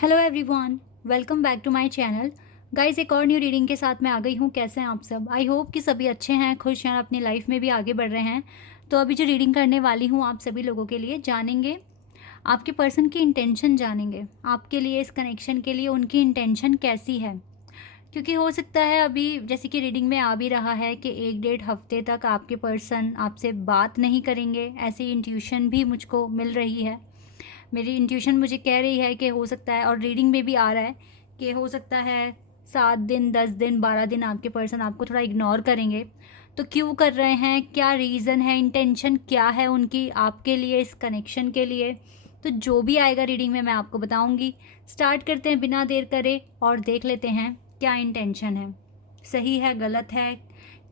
Hello everyone, welcome back to my channel. Guys, एक और new reading के साथ मैं आ गई हूँ। कैसे हैं आप सब? आई होप कि सभी अच्छे हैं, खुश हैं, अपनी लाइफ में भी आगे बढ़ रहे हैं। तो अभी जो रीडिंग करने वाली हूँ आप सभी लोगों के लिए, जानेंगे आपके पर्सन की इंटेंशन, जानेंगे आपके लिए इस कनेक्शन के लिए उनकी इंटेंशन कैसी है। क्योंकि हो सकता है अभी जैसे कि रीडिंग में आ भी रहा है कि 1 डेढ़ हफ्ते तक आपके पर्सन आपसे बात नहीं करेंगे, ऐसी इंट्यूशन भी मुझको मिल रही है। मेरी इंट्यूशन मुझे कह रही है कि हो सकता है, और रीडिंग में भी आ रहा है कि हो सकता है 7 दिन, 10 दिन, 12 दिन आपके पर्सन आपको थोड़ा इग्नोर करेंगे। तो क्यों कर रहे हैं, क्या रीज़न है, इंटेंशन क्या है उनकी आपके लिए, इस कनेक्शन के लिए। तो जो भी आएगा रीडिंग में मैं आपको बताऊंगी। स्टार्ट करते हैं बिना देर करे और देख लेते हैं क्या इंटेंशन है, सही है, गलत है,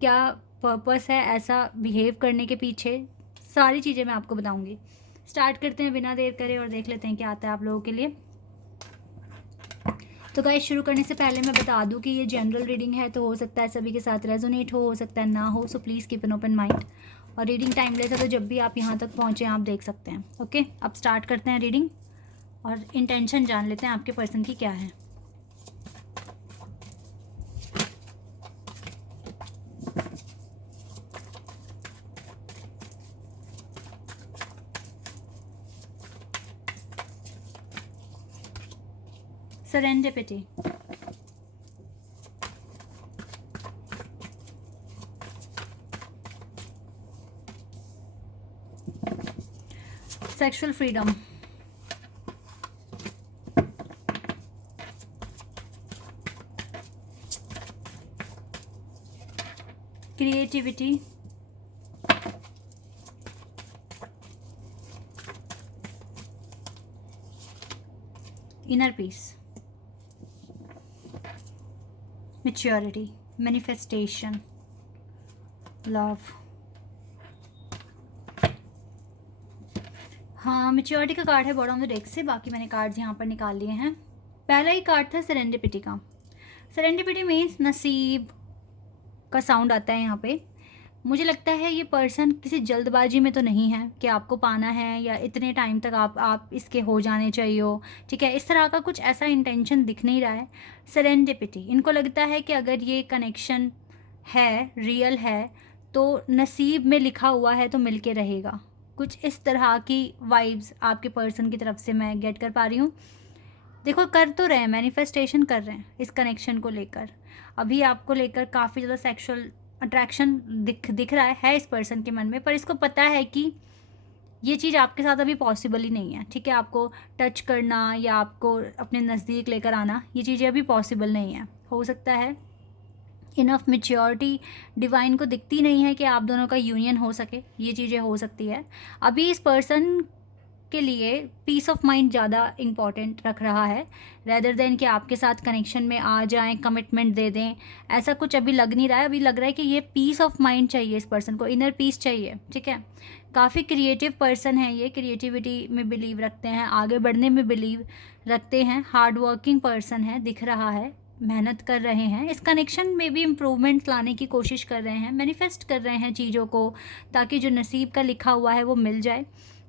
क्या पर्पस है ऐसा बिहेव करने के पीछे। सारी चीज़ें मैं आपको बताऊंगी। स्टार्ट करते हैं बिना देर करे और देख लेते हैं क्या आता है आप लोगों के लिए। तो गाइस, शुरू करने से पहले मैं बता दूं कि ये जनरल रीडिंग है, तो हो सकता है सभी के साथ रेजोनेट हो सकता है ना हो। So please keep an open mind. और रीडिंग टाइमलेस है, तो जब भी आप यहाँ तक पहुँचे आप देख सकते हैं। ओके, अब स्टार्ट करते हैं रीडिंग और इंटेंशन जान लेते हैं आपके पर्सन की क्या है। Serendipity, sexual freedom, creativity, inner peace, maturity, manifestation, love. हाँ, मैच्योरिटी का कार्ड है बॉटम ऑफ द डेक से। बाकी मैंने कार्ड्स यहाँ पर निकाल लिए हैं। पहला ही कार्ड था सेरेंडिपिटी का। सेरेंडिपिटी मीन्स नसीब का साउंड आता है यहाँ पे। मुझे लगता है ये पर्सन किसी जल्दबाजी में तो नहीं है कि आपको पाना है या इतने टाइम तक आप इसके हो जाने चाहिए हो। ठीक है, इस तरह का कुछ ऐसा इंटेंशन दिख नहीं रहा है। सेरेंडिपिटी, इनको लगता है कि अगर ये कनेक्शन है, रियल है, तो नसीब में लिखा हुआ है तो मिल के रहेगा। कुछ इस तरह की वाइब्स आपके पर्सन की तरफ से मैं गेट कर पा रही हूँ। देखो, कर तो रहे हैं, मैनिफेस्टेशन कर रहे हैं इस कनेक्शन को लेकर। अभी आपको लेकर काफ़ी ज़्यादा सेक्सुअल अट्रैक्शन दिख रहा है इस पर्सन के मन में, पर इसको पता है कि ये चीज़ आपके साथ अभी पॉसिबल ही नहीं है। ठीक है, आपको टच करना या आपको अपने नज़दीक लेकर आना, ये चीज़ें अभी पॉसिबल नहीं है। हो सकता है इनफ मेच्योरिटी डिवाइन को दिखती नहीं है कि आप दोनों का यूनियन हो सके, ये चीज़ें हो सकती है। अभी इस पर्सन के लिए पीस ऑफ माइंड ज़्यादा इम्पॉर्टेंट रख रहा है, रेदर देन कि आपके साथ कनेक्शन में आ जाएं, कमिटमेंट दे दें। ऐसा कुछ अभी लग नहीं रहा है। अभी लग रहा है कि ये पीस ऑफ माइंड चाहिए इस पर्सन को, इनर पीस चाहिए। ठीक है, काफ़ी क्रिएटिव पर्सन है ये, क्रिएटिविटी में बिलीव रखते हैं, आगे बढ़ने में बिलीव रखते हैं, हार्ड वर्किंग पर्सन है, दिख रहा है, मेहनत कर रहे हैं। इस कनेक्शन में भी इम्प्रूवमेंट लाने की कोशिश कर रहे हैं, मैनिफेस्ट कर रहे हैं चीज़ों को, ताकि जो नसीब का लिखा हुआ है वो मिल जाए।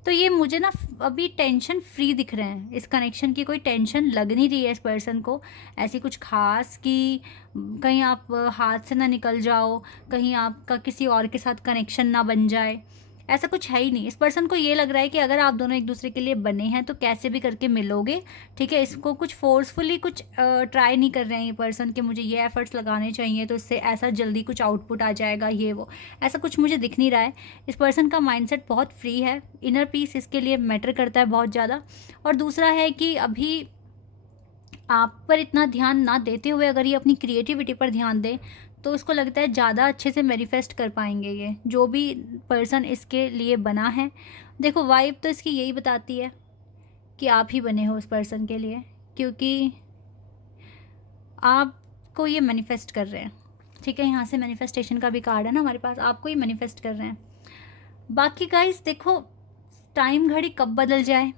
तो ये मुझे ना अभी टेंशन फ्री दिख रहे हैं। इस कनेक्शन की कोई टेंशन लग नहीं रही है इस पर्सन को, ऐसी कुछ खास कि कहीं आप हाथ से ना निकल जाओ, कहीं आपका किसी और के साथ कनेक्शन ना बन जाए, ऐसा कुछ है ही नहीं। इस पर्सन को ये लग रहा है कि अगर आप दोनों एक दूसरे के लिए बने हैं तो कैसे भी करके मिलोगे। ठीक है, इसको कुछ फोर्सफुली कुछ ट्राई नहीं कर रहे हैं ये पर्सन कि मुझे ये एफर्ट्स लगाने चाहिए तो इससे ऐसा जल्दी कुछ आउटपुट आ जाएगा, ये वो, ऐसा कुछ मुझे दिख नहीं रहा है। इस पर्सन का माइंडसेट बहुत फ्री है, इनर पीस इसके लिए मैटर करता है बहुत ज़्यादा। और दूसरा है कि अभी आप पर इतना ध्यान ना देते हुए अगर ये अपनी क्रिएटिविटी पर ध्यान दें तो इसको लगता है ज़्यादा अच्छे से मैनिफेस्ट कर पाएंगे ये जो भी पर्सन इसके लिए बना है। देखो, वाइब तो इसकी यही बताती है कि आप ही बने हो उस पर्सन के लिए, क्योंकि आपको ये मैनिफेस्ट कर रहे हैं। ठीक है, यहाँ से मैनिफेस्टेशन का भी कार्ड है ना हमारे पास, आपको ही मैनिफेस्ट कर रहे हैं। बाकी गाइस देखो, टाइम घड़ी कब बदल जाए,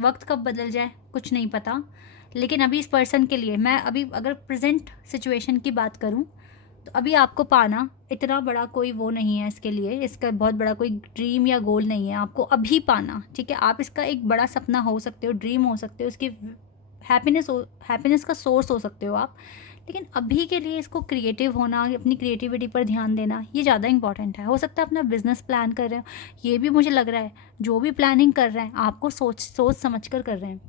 वक्त कब बदल जाए, कुछ नहीं पता। लेकिन अभी इस पर्सन के लिए मैं अभी अगर प्रेजेंट सिचुएशन की बात करूं तो अभी आपको पाना इतना बड़ा कोई वो नहीं है इसके लिए, इसका बहुत बड़ा कोई ड्रीम या गोल नहीं है आपको अभी पाना, ठीक है। आप इसका एक बड़ा सपना हो सकते हो, ड्रीम हो सकते हो, उसकी हैप्पीनेस का सोर्स हो सकते हो आप, लेकिन अभी के लिए इसको क्रिएटिव होना, अपनी क्रिएटिविटी पर ध्यान देना, ये ज़्यादा इंपॉर्टेंट है। हो सकता है अपना बिजनेस प्लान कर रहे हो, ये भी मुझे लग रहा है जो भी प्लानिंग कर रहे हैं आपको सोच समझ कर रहे हैं,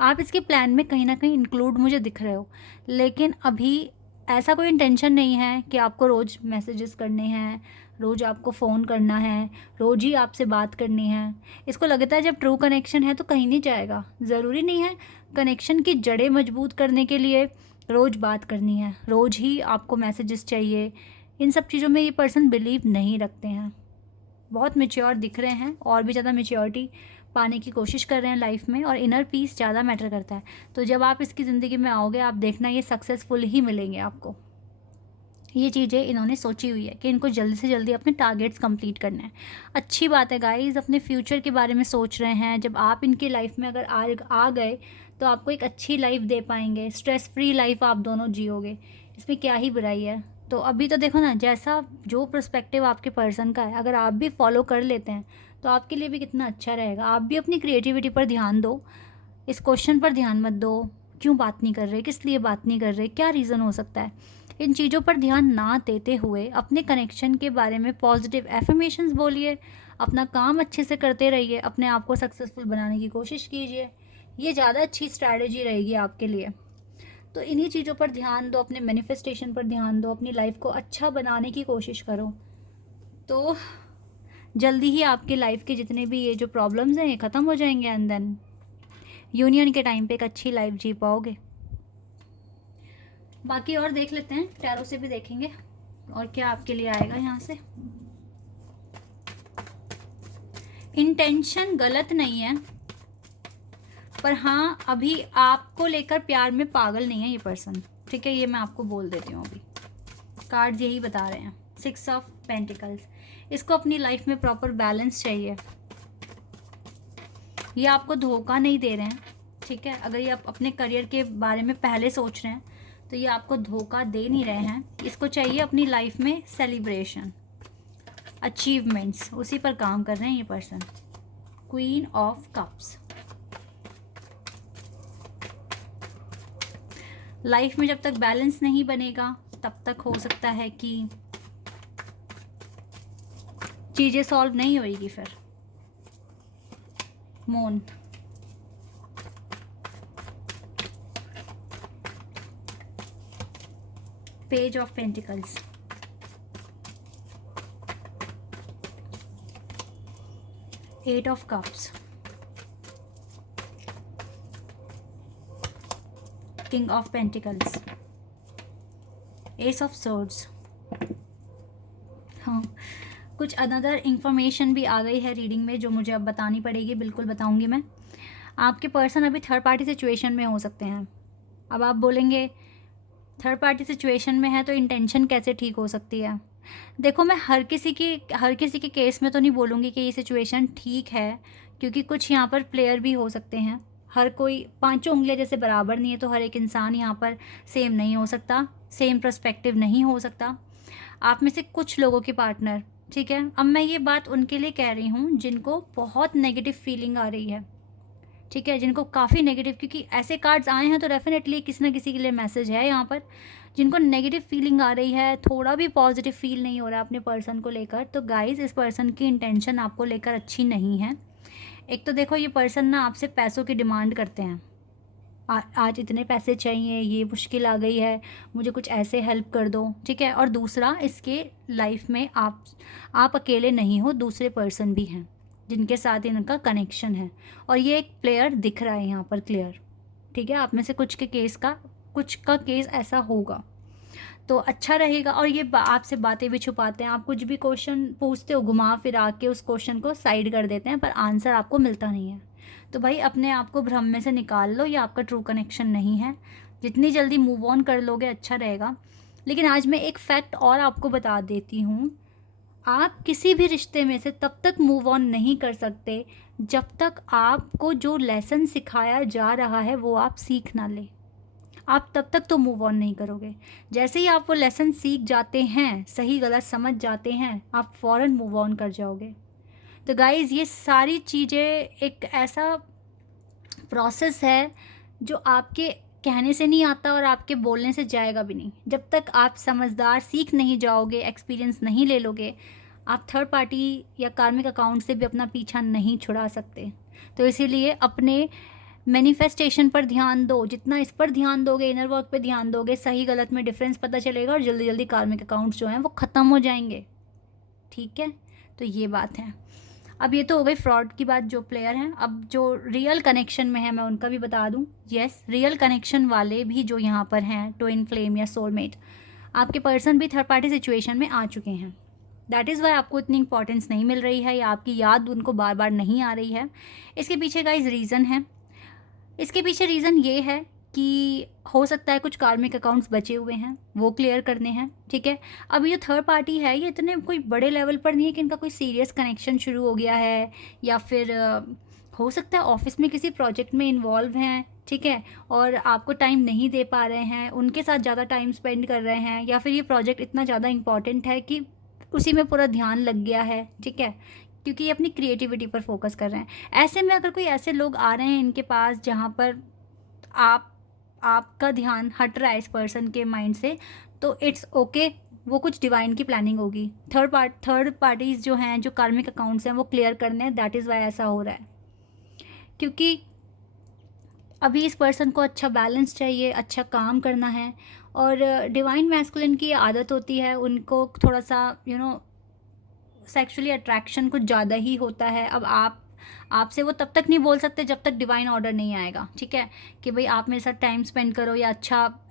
आप इसके प्लान में कहीं ना कहीं इंक्लूड मुझे दिख रहे हो, लेकिन अभी ऐसा कोई इंटेंशन नहीं है कि आपको रोज़ मैसेजेस करने हैं, रोज़ आपको फ़ोन करना है, रोज़ ही आपसे बात करनी है। इसको लगता है जब ट्रू कनेक्शन है तो कहीं नहीं जाएगा। ज़रूरी नहीं है कनेक्शन की जड़ें मजबूत करने के लिए रोज़ बात करनी है, रोज़ ही आपको मैसेजेस चाहिए। इन सब चीज़ों में ये पर्सन बिलीव नहीं रखते हैं, बहुत मैच्योर दिख रहे हैं और भी ज़्यादा मैच्योरिटी पाने की कोशिश कर रहे हैं लाइफ में, और इनर पीस ज़्यादा मैटर करता है। तो जब आप इसकी ज़िंदगी में आओगे आप देखना ये सक्सेसफुल ही मिलेंगे आपको। ये चीज़ें इन्होंने सोची हुई है कि इनको जल्दी से जल्दी अपने टारगेट्स कंप्लीट करने हैं। अच्छी बात है गाइस, अपने फ्यूचर के बारे में सोच रहे हैं। जब आप इनकी लाइफ में अगर आ गए तो आपको एक अच्छी लाइफ दे पाएंगे, स्ट्रेस फ्री लाइफ आप दोनों जियोगे, इसमें क्या ही बुराई है। तो अभी तो देखो ना, जैसा जो पर्सपेक्टिव आपके पर्सन का है अगर आप भी फॉलो कर लेते हैं तो आपके लिए भी कितना अच्छा रहेगा। आप भी अपनी क्रिएटिविटी पर ध्यान दो, इस क्वेश्चन पर ध्यान मत दो क्यों बात नहीं कर रहे, किस लिए बात नहीं कर रहे, क्या रीज़न हो सकता है। इन चीज़ों पर ध्यान ना देते हुए अपने कनेक्शन के बारे में पॉजिटिव एफर्मेशंस बोलिए, अपना काम अच्छे से करते रहिए, अपने आप को सक्सेसफुल बनाने की कोशिश कीजिए। ये ज़्यादा अच्छी स्ट्रैटेजी रहेगी आपके लिए। तो इन्हीं चीज़ों पर ध्यान दो, अपने मैनिफेस्टेशन पर ध्यान दो, अपनी लाइफ को अच्छा बनाने की कोशिश करो, तो जल्दी ही आपके लाइफ के जितने भी ये जो प्रॉब्लम्स हैं ये ख़त्म हो जाएंगे, एंड देन यूनियन के टाइम पे एक अच्छी लाइफ जी पाओगे। बाकी और देख लेते हैं, टैरो से भी देखेंगे और क्या आपके लिए आएगा यहाँ से। इंटेंशन गलत नहीं है, पर हाँ अभी आपको लेकर प्यार में पागल नहीं है ये पर्सन, ठीक है। ये मैं आपको बोल देती हूँ, अभी कार्ड्स यही बता रहे हैं। 6 ऑफ पेंटिकल्स, इसको अपनी लाइफ में प्रॉपर बैलेंस चाहिए। ये आपको धोखा नहीं दे रहे हैं, ठीक है। अगर ये आप अपने करियर के बारे में पहले सोच रहे हैं तो ये आपको धोखा दे नहीं रहे हैं। इसको चाहिए अपनी लाइफ में सेलिब्रेशन, अचीवमेंट्स, उसी पर काम कर रहे हैं ये person. Queen of cups, life में जब तक बैलेंस नहीं बनेगा तब तक हो सकता है कि चीज़ें सॉल्व नहीं होएगी। फिर moon, page of pentacles, eight of cups, king of pentacles, ace of swords. हाँ, कुछ अनदर इंफॉर्मेशन भी आ गई है रीडिंग में जो मुझे अब बतानी पड़ेगी, बिल्कुल बताऊंगी मैं। आपके पर्सन अभी थर्ड पार्टी सिचुएशन में हो सकते हैं। अब आप बोलेंगे थर्ड पार्टी सिचुएशन में है तो इंटेंशन कैसे ठीक हो सकती है। देखो, मैं हर किसी के केस में तो नहीं बोलूँगी कि ये सिचुएशन ठीक है, क्योंकि कुछ यहाँ पर प्लेयर भी हो सकते हैं। हर कोई पांचों उंगलियां जैसे बराबर नहीं है, तो हर एक इंसान यहाँ पर सेम नहीं हो सकता, सेम पर्सपेक्टिव नहीं हो सकता। आप में से कुछ लोगों के पार्टनर, ठीक है, अब मैं ये बात उनके लिए कह रही हूँ जिनको बहुत नेगेटिव फीलिंग आ रही है, ठीक है, जिनको काफ़ी नेगेटिव, क्योंकि ऐसे कार्ड्स आए हैं तो डेफिनेटली किसी ना किसी के लिए मैसेज है यहाँ पर। जिनको नेगेटिव फीलिंग आ रही है, थोड़ा भी पॉजिटिव फील नहीं हो रहा अपने पर्सन को लेकर, तो गाइस इस पर्सन की इंटेंशन आपको लेकर अच्छी नहीं है। एक तो देखो, ये पर्सन ना आपसे पैसों की डिमांड करते हैं, आज इतने पैसे चाहिए, ये मुश्किल आ गई है, मुझे कुछ ऐसे हेल्प कर दो, ठीक है। और दूसरा, इसके लाइफ में आप अकेले नहीं हो, दूसरे पर्सन भी हैं जिनके साथ इनका कनेक्शन है, और ये एक प्लेयर दिख रहा है यहाँ पर क्लियर, ठीक है। आप में से कुछ का केस ऐसा होगा, तो अच्छा रहेगा। और ये आपसे बातें भी छुपाते हैं, आप कुछ भी क्वेश्चन पूछते हो घुमा फिरा के उस क्वेश्चन को साइड कर देते हैं, पर आंसर आपको मिलता नहीं है। तो भाई अपने आप को भ्रम में से निकाल लो, ये आपका ट्रू कनेक्शन नहीं है। जितनी जल्दी मूव ऑन कर लोगे अच्छा रहेगा। लेकिन आज मैं एक फैक्ट और आपको बता देती हूँ, आप किसी भी रिश्ते में से तब तक मूव ऑन नहीं कर सकते जब तक आपको जो लेसन सिखाया जा रहा है वो आप सीख ना ले। आप तब तक तो मूव ऑन नहीं करोगे। जैसे ही आप वो लेसन सीख जाते हैं, सही गलत समझ जाते हैं, आप फ़ौरन मूव ऑन कर जाओगे। तो गाइज़ ये सारी चीज़ें एक ऐसा प्रोसेस है जो आपके कहने से नहीं आता और आपके बोलने से जाएगा भी नहीं। जब तक आप समझदार सीख नहीं जाओगे, एक्सपीरियंस नहीं ले लोगे, आप थर्ड पार्टी या कार्मिक अकाउंट से भी अपना पीछा नहीं छुड़ा सकते। तो इसीलिए अपने मैनिफेस्टेशन पर ध्यान दो। जितना इस पर ध्यान दोगे, इनर वर्क पे ध्यान दोगे, सही गलत में डिफरेंस पता चलेगा और जल्दी जल्दी कार्मिक अकाउंट्स जो हैं वो ख़त्म हो जाएंगे। ठीक है, तो ये बात है। अब ये तो हो गई फ्रॉड की बात, जो प्लेयर हैं। अब जो रियल कनेक्शन में है मैं उनका भी बता दूं। यस, रियल कनेक्शन वाले भी जो यहाँ पर हैं, ट्विन फ्लेम या सोलमेट, आपके पर्सन भी थर्ड पार्टी सिचुएशन में आ चुके हैं। दैट इज़ वाई आपको इतनी इंपॉर्टेंस नहीं मिल रही है या आपकी याद उनको बार बार नहीं आ रही है। इसके पीछे का रीज़न है, इसके पीछे रीज़न ये है कि हो सकता है कुछ कार्मिक अकाउंट्स बचे हुए हैं, वो क्लियर करने हैं। ठीक है, अब ये थर्ड पार्टी है, ये इतने कोई बड़े लेवल पर नहीं है कि इनका कोई सीरियस कनेक्शन शुरू हो गया है, या फिर हो सकता है ऑफिस में किसी प्रोजेक्ट में इन्वॉल्व हैं, ठीक है, और आपको टाइम नहीं दे पा रहे हैं, उनके साथ ज़्यादा टाइम स्पेंड कर रहे हैं, या फिर ये प्रोजेक्ट इतना ज़्यादा इंपॉर्टेंट है कि उसी में पूरा ध्यान लग गया है। ठीक है, क्योंकि ये अपनी क्रिएटिविटी पर फोकस कर रहे हैं। ऐसे में अगर कोई ऐसे लोग आ रहे हैं इनके पास जहाँ पर आपका ध्यान हट रहा है इस पर्सन के माइंड से, तो इट्स ओके, वो कुछ डिवाइन की प्लानिंग होगी। थर्ड पार्टीज़ जो हैं, जो कार्मिक अकाउंट्स हैं, वो क्लियर करने हैं। दैट इज़ वाई ऐसा हो रहा है, क्योंकि अभी इस पर्सन को अच्छा बैलेंस चाहिए, अच्छा काम करना है। और डिवाइन मैस्कुलिन की आदत होती है, उनको थोड़ा सा सेक्सुअली अट्रैक्शन कुछ ज़्यादा ही होता है। अब आपसे वो तब तक नहीं बोल सकते जब तक डिवाइन ऑर्डर नहीं आएगा। ठीक है, कि भाई आप मेरे साथ टाइम स्पेंड करो या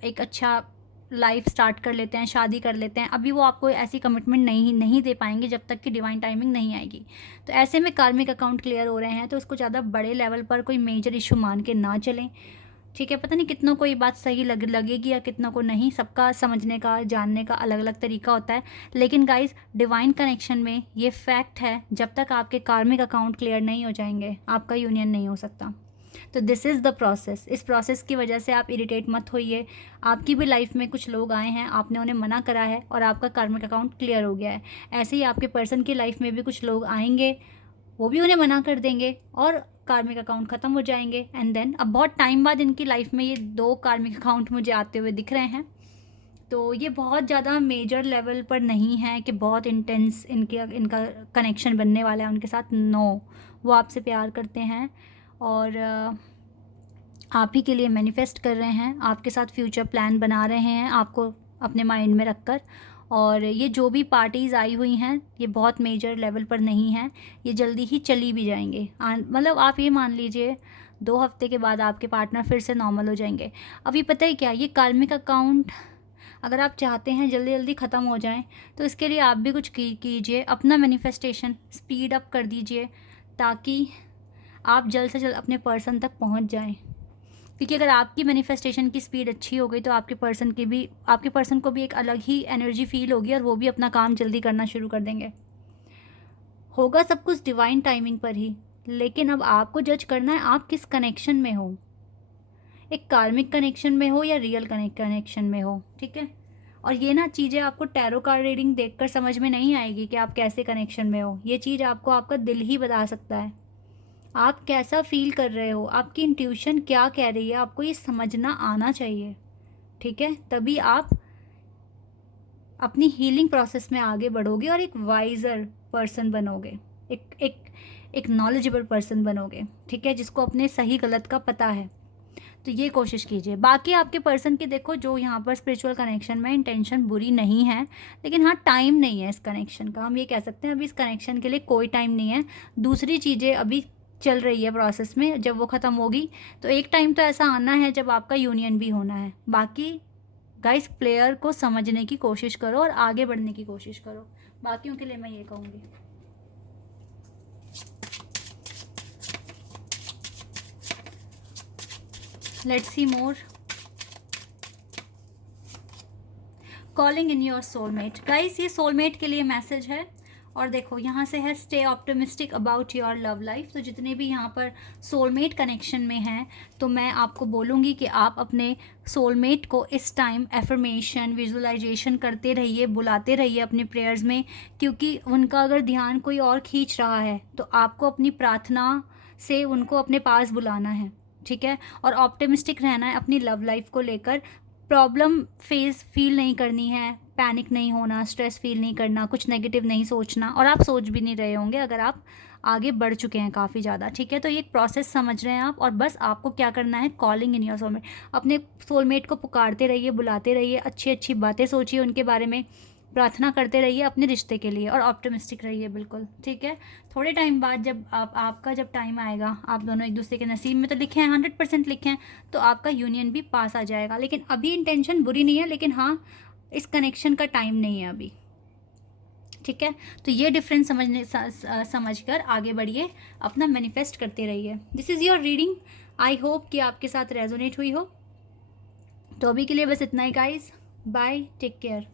एक अच्छा लाइफ स्टार्ट कर लेते हैं, शादी कर लेते हैं। अभी वो आपको ऐसी कमिटमेंट नहीं दे पाएंगे जब तक कि डिवाइन टाइमिंग नहीं आएगी। तो ऐसे में कार्मिक अकाउंट क्लियर हो रहे हैं, तो उसको ज़्यादा बड़े लेवल पर कोई मेजर इशू मान के ना चलें। ठीक है, पता नहीं कितनों को ये बात सही लगेगी या कितनों को नहीं, सबका समझने का, जानने का अलग अलग तरीका होता है। लेकिन गाइस, डिवाइन कनेक्शन में ये फैक्ट है, जब तक आपके कार्मिक अकाउंट क्लियर नहीं हो जाएंगे, आपका यूनियन नहीं हो सकता। तो दिस इज़ द प्रोसेस। इस प्रोसेस की वजह से आप इरिटेट मत होइए। आपकी भी लाइफ में कुछ लोग आए हैं, आपने उन्हें मना करा है और आपका कार्मिक अकाउंट क्लियर हो गया है। ऐसे ही आपके पर्सन की लाइफ में भी कुछ लोग आएंगे, वो भी उन्हें मना कर देंगे और कार्मिक अकाउंट ख़त्म हो जाएंगे। एंड देन अब बहुत टाइम बाद इनकी लाइफ में ये 2 कार्मिक अकाउंट मुझे आते हुए दिख रहे हैं। तो ये बहुत ज़्यादा मेजर लेवल पर नहीं है कि बहुत इंटेंस इनका कनेक्शन बनने वाला है उनके साथ। नो, वो आपसे प्यार करते हैं और आप ही के लिए मैनिफेस्ट कर रहे हैं, आपके साथ फ्यूचर प्लान बना रहे हैं, आपको अपने माइंड में रखकर। और ये जो भी पार्टीज़ आई हुई हैं, ये बहुत मेजर लेवल पर नहीं हैं, ये जल्दी ही चली भी जाएंगे। मतलब आप ये मान लीजिए 2 हफ्ते के बाद आपके पार्टनर फिर से नॉर्मल हो जाएंगे। अभी पता है क्या, ये कार्मिक अकाउंट अगर आप चाहते हैं जल्दी जल्दी ख़त्म हो जाएं, तो इसके लिए आप भी कुछ कीजिए, अपना मैनिफेस्टेशन स्पीड अप कर दीजिए, ताकि आप जल्द से जल्द अपने पर्सन तक पहुंच जाएं। क्योंकि अगर आपकी मैनिफेस्टेशन की स्पीड अच्छी हो गई, तो आपके पर्सन को भी एक अलग ही एनर्जी फील होगी और वो भी अपना काम जल्दी करना शुरू कर देंगे। होगा सब कुछ डिवाइन टाइमिंग पर ही, लेकिन अब आपको जज करना है आप किस कनेक्शन में हो, एक कार्मिक कनेक्शन में हो या रियल कनेक्शन में हो। ठीक है, और ये ना चीज़ें आपको टैरो कार्ड रीडिंग देखकर समझ में नहीं आएगी कि आप कैसे कनेक्शन में हो। ये चीज़ आपको आपका दिल ही बता सकता है, आप कैसा फील कर रहे हो, आपकी इंट्यूशन क्या कह रही है, आपको ये समझना आना चाहिए। ठीक है, तभी आप अपनी हीलिंग प्रोसेस में आगे बढ़ोगे और एक वाइजर पर्सन बनोगे, एक नॉलेजेबल पर्सन बनोगे। ठीक है, जिसको अपने सही गलत का पता है। तो ये कोशिश कीजिए। बाकी आपके पर्सन की देखो, जो यहाँ पर स्पिरिचुअल कनेक्शन में इंटेंशन बुरी नहीं है, लेकिन हाँ टाइम नहीं है इस कनेक्शन का। हम ये कह सकते हैं अभी इस कनेक्शन के लिए कोई टाइम नहीं है। दूसरी चीज़ें अभी चल रही है प्रोसेस में, जब वो ख़त्म होगी तो एक टाइम तो ऐसा आना है जब आपका यूनियन भी होना है। बाकी गाइस, प्लेयर को समझने की कोशिश करो और आगे बढ़ने की कोशिश करो। बाकियों के लिए मैं ये कहूँगी। Let's see more. Calling in your soulmate. Guys, ये सोलमेट के लिए मैसेज है और देखो यहाँ से है stay optimistic about your love life. तो जितने भी यहाँ पर सोलमेट कनेक्शन में हैं, तो मैं आपको बोलूँगी कि आप अपने सोलमेट को इस टाइम एफर्मेशन विजुअलाइजेशन करते रहिए, बुलाते रहिए अपने प्रेयर्स में, क्योंकि उनका अगर ध्यान कोई और खींच रहा है तो आपको अपनी प्रार्थना से उनको अपने पास बुलाना है, ठीक है। और ऑप्टिमिस्टिक रहना है अपनी लव लाइफ को लेकर। प्रॉब्लम फेस फील नहीं करनी है, पैनिक नहीं होना, स्ट्रेस फील नहीं करना, कुछ नेगेटिव नहीं सोचना, और आप सोच भी नहीं रहे होंगे अगर आप आगे बढ़ चुके हैं काफ़ी ज़्यादा, ठीक है। तो ये एक प्रोसेस समझ रहे हैं आप, और बस आपको क्या करना है, कॉलिंग इन योर सोलमेट। अपने सोलमेट को पुकारते रहिए, बुलाते रहिए, अच्छी अच्छी बातें सोचिए उनके बारे में, प्रार्थना करते रहिए अपने रिश्ते के लिए, और ऑप्टिमिस्टिक रहिए बिल्कुल, ठीक है। थोड़े टाइम बाद जब आपका जब टाइम आएगा, आप दोनों एक दूसरे के नसीब में तो लिखे हैं, 100% लिखे हैं, तो आपका यूनियन भी पास आ जाएगा। लेकिन अभी इंटेंशन बुरी नहीं है, लेकिन हाँ, इस कनेक्शन का टाइम नहीं है अभी, ठीक है। तो ये डिफरेंस समझकर आगे बढ़िए, अपना मैनिफेस्ट करते रहिए। This is your reading, I hope कि आपके साथ रेजोनेट हुई हो। तो अभी के लिए बस इतना ही गाइज, बाय, टेक केयर।